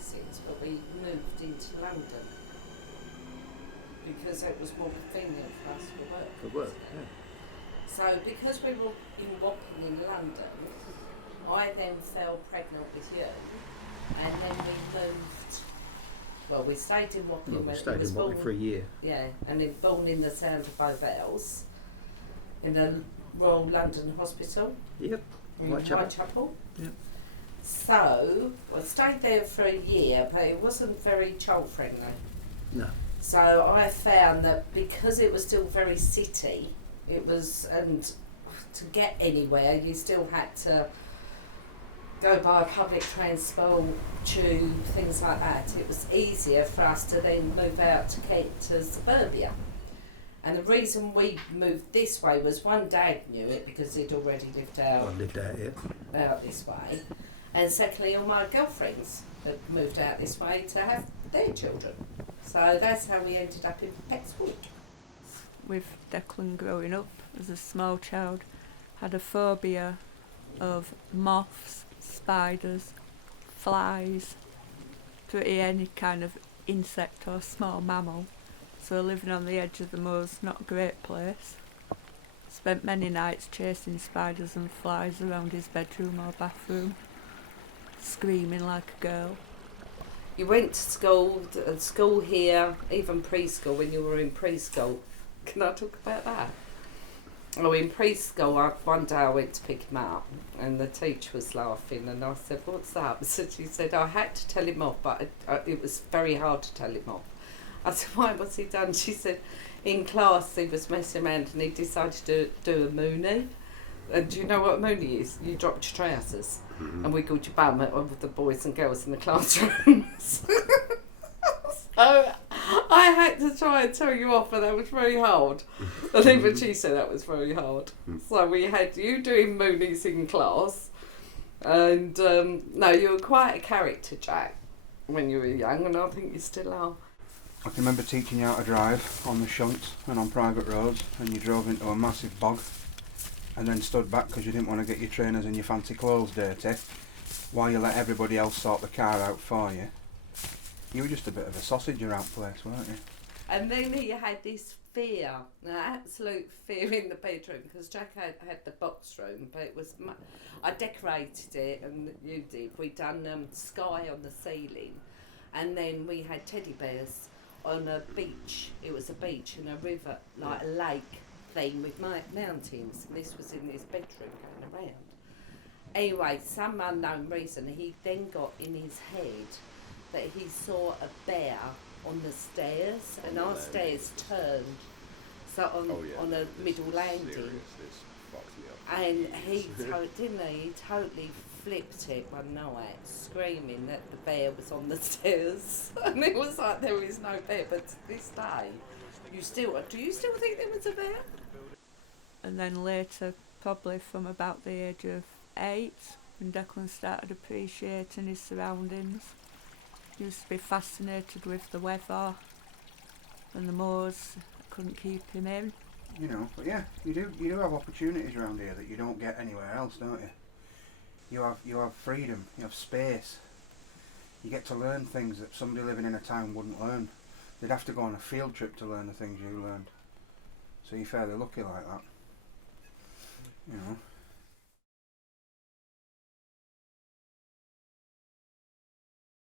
Essex, but we moved into London because it was more convenient for us for work. For work, yeah. So because we were in Wapping in London, I then fell pregnant with you, and then we moved. Well, we stayed in Wapping. Well, we stayed in Wapping for a year. Yeah, and then born in the Sound of Bow Bells, in the Royal London Hospital. Yep. Whitechapel. Yep. So, I stayed there for a year, but it wasn't very child friendly. No. So I found that because it was still very city, it was, and to get anywhere, you still had to go by public transport, tube, things like that. It was easier for us to then move out to Kent to suburbia. And the reason we moved this way was, one, Dad knew it because he'd already lived out here. Out this way. And secondly, all my girlfriends had moved out this way to have their children. So that's how we ended up in Pexwood. With Declan growing up as a small child, had a phobia of moths, spiders, flies, pretty any kind of insect or small mammal. So living on the edge of the moor's not a great place. Spent many nights chasing spiders and flies around his bedroom or bathroom, screaming like a girl. You went to school here, even preschool, when you were in preschool. Can I talk about that? Oh, in preschool, one day I went to pick him up and the teacher was laughing and I said, "What's that?" So she said, "I had to tell him off, but it was very hard to tell him off." I said, "Why, what's he done?" She said, "In class he was messing around and he decided to do a moonie." And do you know what a moonie is? You dropped your trousers and wiggled your bum at all the boys and girls in the classrooms. So I had to try and tell you off, and that was very hard. And even she said that was very hard. So we had you doing moonies in class, and no, you were quite a character, Jack, when you were young, and I think you still are. I can remember teaching you how to drive on the shunt and on private roads, and you drove into a massive bog and then stood back because you didn't want to get your trainers and your fancy clothes dirty while you let everybody else sort the car out for you. You were just a bit of a sausage around place, weren't you? And then he had this fear, an absolute fear in the bedroom, because Jack had the box room, but it was, I decorated it, and you did. We'd done sky on the ceiling, and then we had teddy bears on a beach. It was a beach and a river, like a lake thing with mountains, and this was in his bedroom going around. Anyway, some unknown reason, he then got in his head that he saw a bear on the stairs, and our stairs turned so on a middle landing, and he totally flipped it one night, screaming that the bear was on the stairs. And it was like, there is no bear, but to this day, do you still think there was a bear? And then later, probably from about the age of 8, when Declan started appreciating his surroundings, he used to be fascinated with the weather and the moors. Couldn't keep him in. You know, but yeah, you do have opportunities around here that you don't get anywhere else, don't you? You have freedom, you have space. You get to learn things that somebody living in a town wouldn't learn. They'd have to go on a field trip to learn the things you learned. So you're fairly lucky like that. You know.